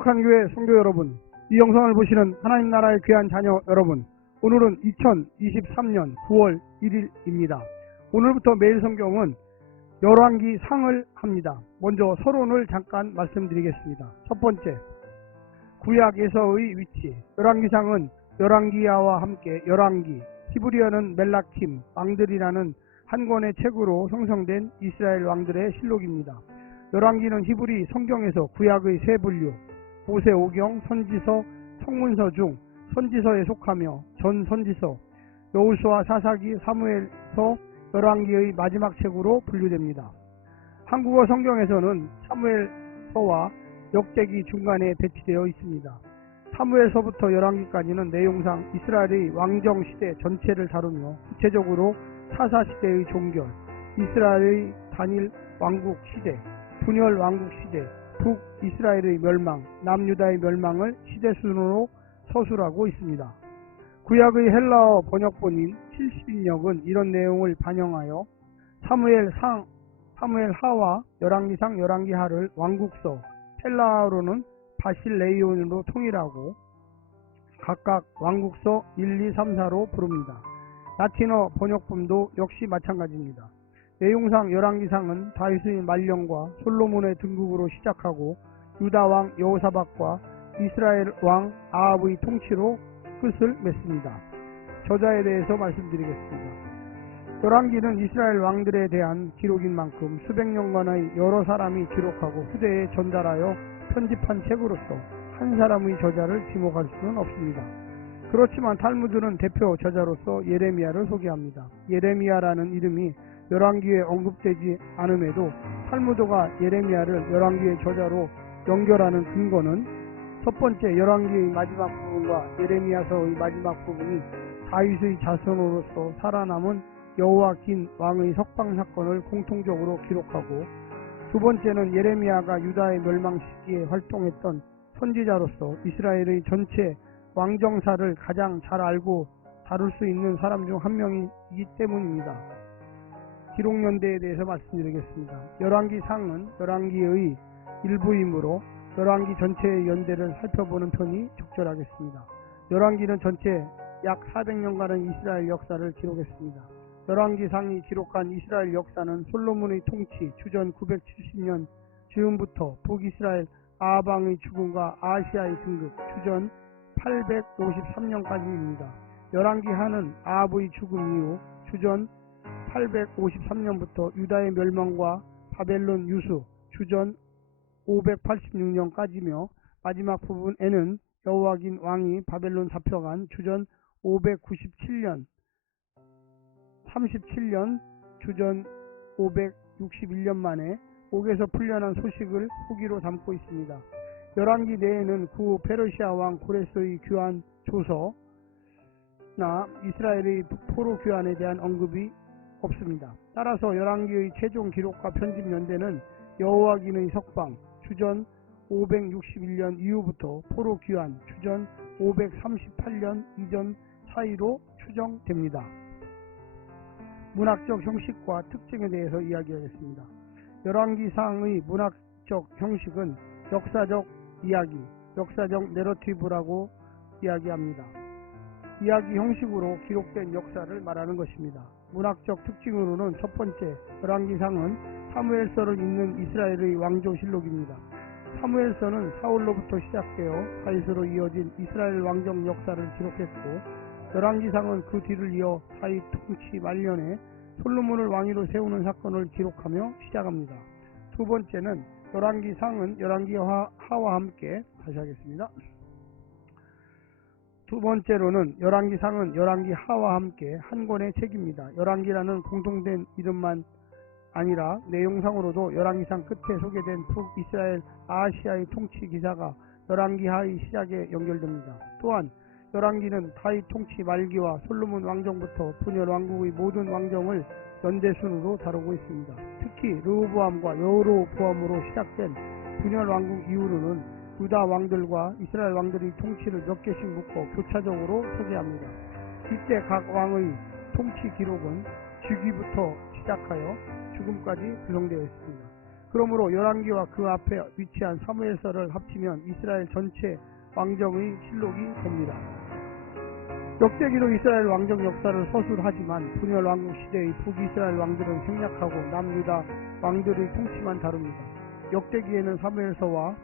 거룩한 교회 성도 여러분, 이 영상을 보시는 하나님 나라의 귀한 자녀 여러분, 오늘은 2023년 9월 1일입니다. 오늘부터 매일 성경은 열왕기 상을 합니다. 먼저 서론을 잠깐 말씀드리겠습니다. 첫 번째, 구약에서의 위치. 열왕기상은 열왕기야와 함께 열왕기, 히브리어는 멜라킴, 왕들이라는 한 권의 책으로 형성된 이스라엘 왕들의 실록입니다. 열왕기는 히브리 성경에서 구약의 세 분류, 모세 오경, 선지서, 성문서 중 선지서에 속하며 전 선지서, 여호수아, 사사기, 사무엘서, 열왕기의 마지막 책으로 분류됩니다. 한국어 성경에서는 사무엘서와 역대기 중간에 배치되어 있습니다. 사무엘서부터 열왕기까지는 내용상 이스라엘의 왕정 시대 전체를 다루며 구체적으로 사사 시대의 종결, 이스라엘의 단일 왕국 시대, 분열 왕국 시대, 북이스라엘의 멸망, 남유다의 멸망을 시대 순으로 서술하고 있습니다. 구약의 헬라어 번역본인 70인역은 이런 내용을 반영하여 사무엘하와 열왕기상, 열왕기하를 왕국서, 헬라어로는 바실레이온으로 통일하고 각각 왕국서 1, 2, 3, 4로 부릅니다. 라틴어 번역본도 역시 마찬가지입니다. 내용상 열왕기상은 다윗의 말년과 솔로몬의 등극으로 시작하고 유다 왕 여호사밧과 이스라엘 왕 아합의 통치로 끝을 맺습니다. 저자에 대해서 말씀드리겠습니다. 열왕기는 이스라엘 왕들에 대한 기록인 만큼 수백 년간의 여러 사람이 기록하고 후대에 전달하여 편집한 책으로서 한 사람의 저자를 지목할 수는 없습니다. 그렇지만 탈무드는 대표 저자로서 예레미야를 소개합니다. 예레미야라는 이름이 열왕기에 언급되지 않음에도 탈무드가 예레미야를 열왕기의 저자로 연결하는 근거는 첫 번째, 열왕기의 마지막 부분과 예레미야서의 마지막 부분이 다윗의 자손으로서 살아남은 여호와긴 왕의 석방 사건을 공통적으로 기록하고, 두 번째는 예레미야가 유다의 멸망 시기에 활동했던 선지자로서 이스라엘의 전체 왕정사를 가장 잘 알고 다룰 수 있는 사람 중 한 명이기 때문입니다. 기록 연대에 대해서 말씀드리겠습니다. 열왕기상은 열왕기의 일부이므로 열왕기 전체의 연대를 살펴보는 편이 적절하겠습니다. 열왕기는 전체 약 400년간의 이스라엘 역사를 기록했습니다. 열왕기상이 기록한 이스라엘 역사는 솔로몬의 통치 주전 970년 즈음부터 북이스라엘 아합 왕의 죽음과 아하시아의 등극 주전 853년까지입니다. 열왕기하는 아합의 죽음 이후 주전 853년부터 유다의 멸망과 바벨론 유수 주전 586년까지며 마지막 부분에는 여호와긴 왕이 바벨론 잡혀간 주전 597년 37년 주전 561년 만에 옥에서 풀려난 소식을 후기로 담고 있습니다. 열왕기 내에는 구 페르시아 왕 고레스의 귀환 조서나 이스라엘의 포로 귀환에 대한 언급이 없습니다. 따라서 열왕기의 최종 기록과 편집 연대는 여호와긴의 석방 주전 561년 이후부터 포로 귀환 주전 538년 이전 사이로 추정됩니다. 문학적 형식과 특징에 대해서 이야기하겠습니다. 열왕기상의 문학적 형식은 역사적 이야기, 역사적 내러티브라고 이야기합니다. 이야기 형식으로 기록된 역사를 말하는 것입니다. 문학적 특징으로는 첫 번째, 열왕기상은 사무엘서를 잇는 이스라엘의 왕조실록입니다. 사무엘서는 사울로부터 시작되어 다윗으로 이어진 이스라엘 왕정 역사를 기록했고, 열왕기상은 그 뒤를 이어 다윗 통치 말년에 솔로몬을 왕위로 세우는 사건을 기록하며 시작합니다. 두 번째는 열왕기상은 열왕기하와 함께 다시 하겠습니다. 두 번째로는 열왕기상은 열왕기하와 함께 한 권의 책입니다. 열왕기라는 공통된 이름만 아니라 내용상으로도 열왕기상 끝에 소개된 북이스라엘 아하시아의 통치 기사가 열왕기하의 시작에 연결됩니다. 또한 열왕기는 다윗 통치 말기와 솔로몬 왕정부터 분열 왕국의 모든 왕정을 연대순으로 다루고 있습니다. 특히 르호보암과 여로보암으로 시작된 분열 왕국 이후로는 유다 왕들과 이스라엘 왕들의 통치를 몇 개씩 묶어 교차적으로 소개합니다. 이때 각 왕의 통치 기록은 즉위부터 시작하여 죽음까지 구성되어 있습니다. 그러므로 열왕기와 그 앞에 위치한 사무엘서를 합치면 이스라엘 전체 왕정의 실록이 됩니다. 역대기로 이스라엘 왕정 역사를 서술하지만 분열 왕국 시대의 북이스라엘 왕들은 생략하고 남유다 왕들의 통치만 다룹니다. 역대기에는 사무엘서와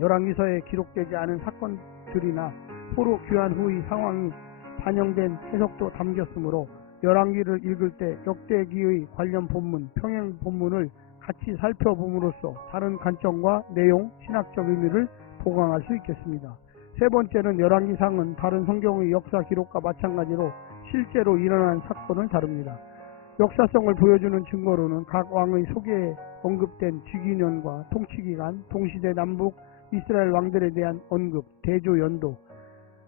열왕기서에 기록되지 않은 사건들이나 포로 귀환 후의 상황이 반영된 해석도 담겼으므로 열왕기를 읽을 때 역대기의 관련 본문, 평행 본문을 같이 살펴봄으로써 다른 관점과 내용, 신학적 의미를 보강할 수 있겠습니다. 세 번째는 열왕기상은 다른 성경의 역사 기록과 마찬가지로 실제로 일어난 사건을 다룹니다. 역사성을 보여주는 증거로는 각 왕의 소개에 언급된 즉위년과 통치기간, 동시대 남북 이스라엘 왕들에 대한 언급, 대조 연도,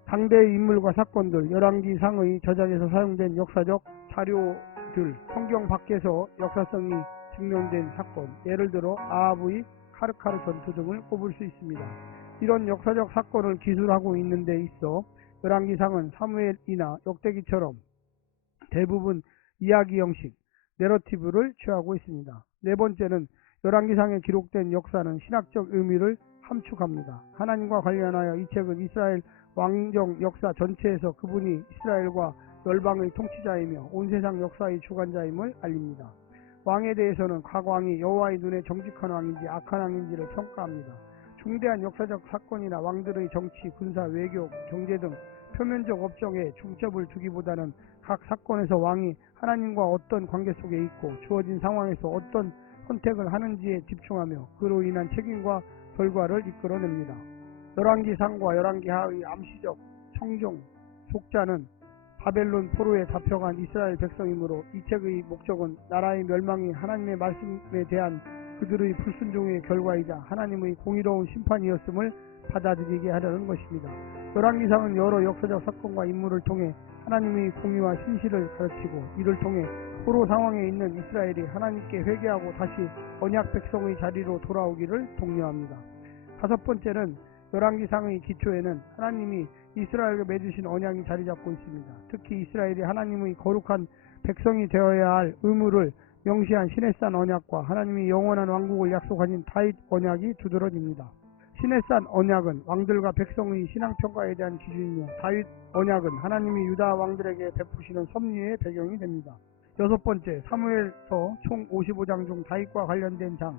당대의 인물과 사건들, 열왕기상의 저작에서 사용된 역사적 자료들, 성경 밖에서 역사성이 증명된 사건, 예를 들어 아합의 카르카르 전투 등을 꼽을 수 있습니다. 이런 역사적 사건을 기술하고 있는 데 있어 열왕기상은 사무엘이나 역대기처럼 대부분 이야기 형식, 내러티브를 취하고 있습니다. 네 번째는 열왕기상에 기록된 역사는 신학적 의미를 함축합니다. 하나님과 관련하여 이 책은 이스라엘 왕정 역사 전체에서 그분이 이스라엘과 열방의 통치자이며 온 세상 역사의 주관자임을 알립니다. 왕에 대해서는 각 왕이 여호와의 눈에 정직한 왕인지 악한 왕인지를 평가합니다. 중대한 역사적 사건이나 왕들의 정치, 군사, 외교, 경제 등 표면적 업적에 중점을 두기보다는 각 사건에서 왕이 하나님과 어떤 관계 속에 있고 주어진 상황에서 어떤 선택을 하는지에 집중하며 그로 인한 책임과 결과를 이끌어냅니다. 열왕기상과 열왕기하의 암시적 청정 속자는 바벨론 포로에 잡혀간 이스라엘 백성이므로 이 책의 목적은 나라의 멸망이 하나님의 말씀에 대한 그들의 불순종의 결과이자 하나님의 공의로운 심판이었음을 받아들이게 하려는 것입니다. 열왕기상은 여러 역사적 사건과 인물을 통해 하나님의 공의와 신실을 가르치고 이를 통해 포로 상황에 있는 이스라엘이 하나님께 회개하고 다시 언약 백성의 자리로 돌아오기를 독려합니다. 다섯 번째는 열왕기상의 기초에는 하나님이 이스라엘과 맺으신 언약이 자리 잡고 있습니다. 특히 이스라엘이 하나님의 거룩한 백성이 되어야 할 의무를 명시한 시내산 언약과 하나님이 영원한 왕국을 약속하신 다윗 언약이 두드러집니다. 시내산 언약은 왕들과 백성의 신앙평가에 대한 기준이며 다윗 언약은 하나님이 유다 왕들에게 베푸시는 섭리의 배경이 됩니다. 여섯 번째, 사무엘서 총 55장 중 다윗과 관련된 장,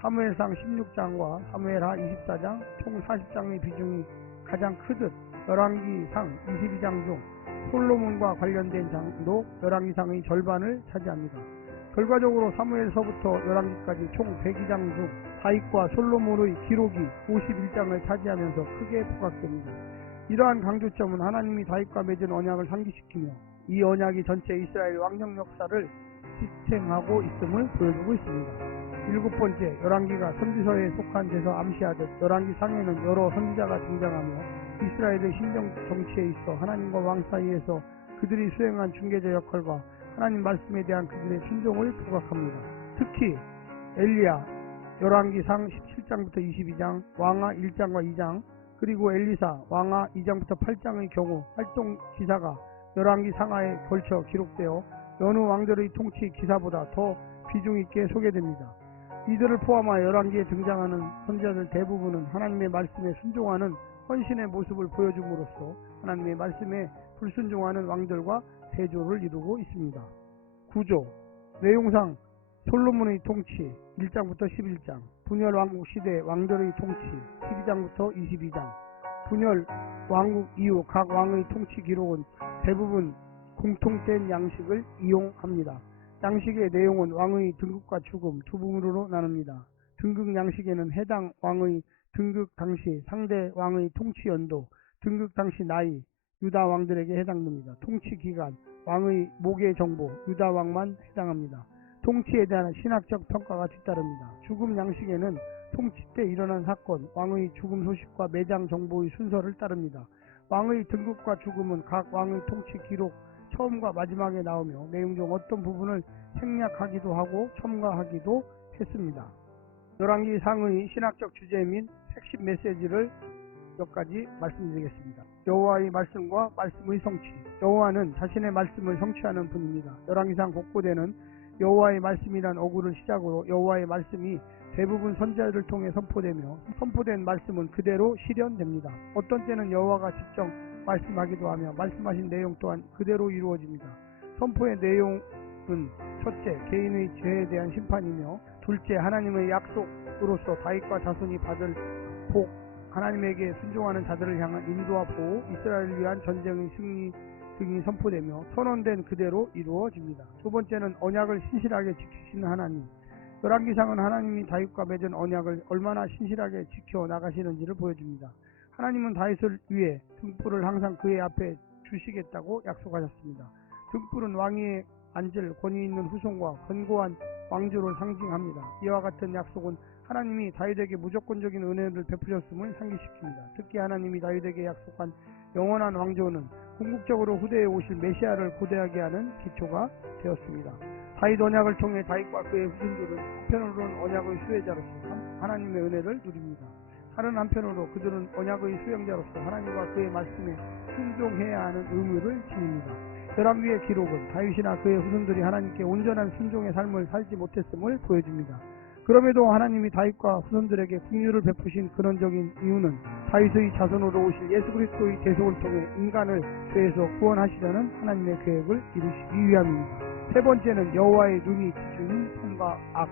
사무엘상 16장과 사무엘하 24장 총 40장의 비중이 가장 크듯 열왕기상 22장 중 솔로몬과 관련된 장도 열왕기상의 절반을 차지합니다. 결과적으로 사무엘서부터 열왕기까지 총 102장 중 다윗과 솔로몬의 기록이 51장을 차지하면서 크게 부각됩니다. 이러한 강조점은 하나님이 다윗과 맺은 언약을 상기시키며 이 언약이 전체 이스라엘 왕정 역사를 지탱하고 있음을 보여주고 있습니다. 일곱 번째, 열왕기가 선지서에 속한 데서 암시하듯 열왕기상에는 여러 선지자가 등장하며 이스라엘의 신정 정치에 있어 하나님과 왕 사이에서 그들이 수행한 중개자 역할과 하나님 말씀에 대한 그들의 순종을 부각합니다. 특히 엘리야, 열왕기상 17장부터 22장, 왕하 1장과 2장, 그리고 엘리사, 왕하 2장부터 8장의 경우 활동 기사가 열왕기 상하에 걸쳐 기록되어 여느 왕들의 통치 기사보다 더 비중 있게 소개됩니다. 이들을 포함하여 열왕기에 등장하는 선지자들 대부분은 하나님의 말씀에 순종하는 헌신의 모습을 보여줌으로써 하나님의 말씀에 불순종하는 왕들과 대조를 이루고 있습니다. 구조, 내용상 솔로몬의 통치 1장부터 11장, 분열 왕국 시대 왕들의 통치 12장부터 22장, 분열 왕국 이후 각 왕의 통치 기록은 대부분 공통된 양식을 이용합니다. 양식의 내용은 왕의 등극과 죽음 두 부분으로 나눕니다. 등극 양식에는 해당 왕의 등극 당시 상대 왕의 통치 연도, 등극 당시 나이, 유다 왕들에게 해당됩니다. 통치 기간, 왕의 목의 정보, 유다 왕만 해당합니다. 통치에 대한 신학적 평가가 뒤따릅니다. 죽음 양식에는 통치 때 일어난 사건, 왕의 죽음 소식과 매장 정보의 순서를 따릅니다. 왕의 등극과 죽음은 각 왕의 통치 기록 처음과 마지막에 나오며 내용 중 어떤 부분을 생략하기도 하고 첨가하기도 했습니다. 열왕기 상의 신학적 주제 및 핵심 메시지를 몇 가지 말씀드리겠습니다. 여호와의 말씀과 말씀의 성취. 여호와는 자신의 말씀을 성취하는 분입니다. 열왕기상 곳곳에는 여호와의 말씀이란 어구를 시작으로 여호와의 말씀이 대부분 선지자들을 통해 선포되며 선포된 말씀은 그대로 실현됩니다. 어떤 때는 여호와가 직접 말씀하기도 하며 말씀하신 내용 또한 그대로 이루어집니다. 선포의 내용은 첫째, 개인의 죄에 대한 심판이며 둘째, 하나님의 약속으로서 다윗과 자손이 받을 복, 하나님에게 순종하는 자들을 향한 인도와 보호, 이스라엘을 위한 전쟁의 승리 등이 선포되며 선언된 그대로 이루어집니다. 두 번째는 언약을 신실하게 지키시는 하나님. 열왕기상은 하나님이 다윗과 맺은 언약을 얼마나 신실하게 지켜 나가시는지를 보여줍니다. 하나님은 다윗을 위해 등불을 항상 그의 앞에 주시겠다고 약속하셨습니다. 등불은 왕위에 앉을 권위 있는 후손과 견고한 왕조를 상징합니다. 이와 같은 약속은 하나님이 다윗에게 무조건적인 은혜를 베푸셨음을 상기시킵니다. 특히 하나님이 다윗에게 약속한 영원한 왕조는 궁극적으로 후대에 오실 메시아를 고대하게 하는 기초가 되었습니다. 다윗 언약을 통해 다윗과 그의 후손들은 한편으로는 언약의 수혜자로서 하나님의 은혜를 누립니다. 다른 한편으로 그들은 언약의 수행자로서 하나님과 그의 말씀에 순종해야 하는 의무를 지닙니다. 열왕기의 기록은 다윗이나 그의 후손들이 하나님께 온전한 순종의 삶을 살지 못했음을 보여줍니다. 그럼에도 하나님이 다윗과 후손들에게 긍휼을 베푸신 근원적인 이유는 다윗의 자손으로 오실 예수 그리스도의 대속을 통해 인간을 죄에서 구원하시려는 하나님의 계획을 이루시기 위함입니다. 세 번째는 여호와의 눈이 기준인 선과 악.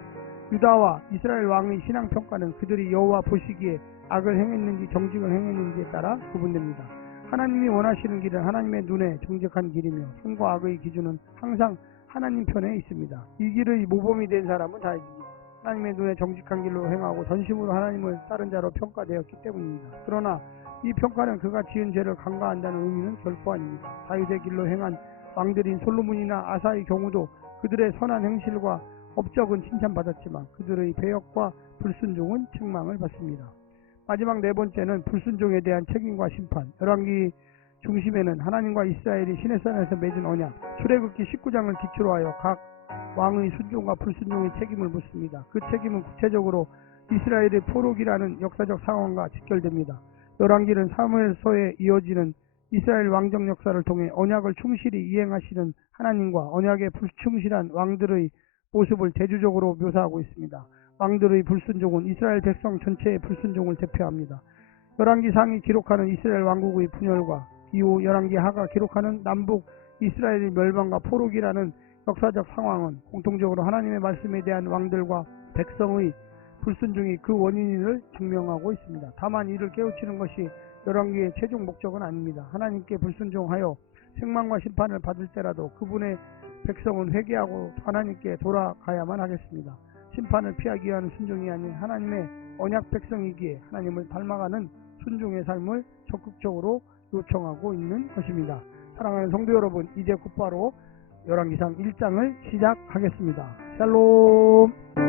유다와 이스라엘 왕의 신앙평가는 그들이 여호와 보시기에 악을 행했는지 정직을 행했는지에 따라 구분됩니다. 하나님이 원하시는 길은 하나님의 눈에 정직한 길이며 선과 악의 기준은 항상 하나님 편에 있습니다. 이 길의 모범이 된 사람은 다윗입니다. 하나님의 눈에 정직한 길로 행하고 전심으로 하나님을 따른 자로 평가되었기 때문입니다. 그러나 이 평가는 그가 지은 죄를 간과한다는 의미는 결코 아닙니다. 다윗의 길로 행한 왕들인 솔로몬이나 아사의 경우도 그들의 선한 행실과 업적은 칭찬받았지만 그들의 배역과 불순종은 책망을 받습니다. 마지막 네 번째는 불순종에 대한 책임과 심판. 열왕기 중심에는 하나님과 이스라엘이 시내산에서 맺은 언약, 출애굽기 19장을 기초로 하여 각 왕의 순종과 불순종의 책임을 묻습니다. 그 책임은 구체적으로 이스라엘의 포록이라는 역사적 상황과 직결됩니다. 열왕기는 사무엘서에 이어지는 이스라엘 왕정 역사를 통해 언약을 충실히 이행하시는 하나님과 언약에 불충실한 왕들의 모습을 대조적으로 묘사하고 있습니다. 왕들의 불순종은 이스라엘 백성 전체의 불순종을 대표합니다. 열왕기상이 기록하는 이스라엘 왕국의 분열과 이후 열왕기하가 기록하는 남북 이스라엘의 멸망과 포록이라는 역사적 상황은 공통적으로 하나님의 말씀에 대한 왕들과 백성의 불순종이 그 원인을 증명하고 있습니다. 다만 이를 깨우치는 것이 열왕기의 최종 목적은 아닙니다. 하나님께 불순종하여 책망과 심판을 받을 때라도 그분의 백성은 회개하고 하나님께 돌아가야만 하겠습니다. 심판을 피하기 위한 순종이 아닌 하나님의 언약 백성이기에 하나님을 닮아가는 순종의 삶을 적극적으로 요청하고 있는 것입니다. 사랑하는 성도 여러분, 이제 곧바로 열왕기상 1장을 시작하겠습니다. 샬롬.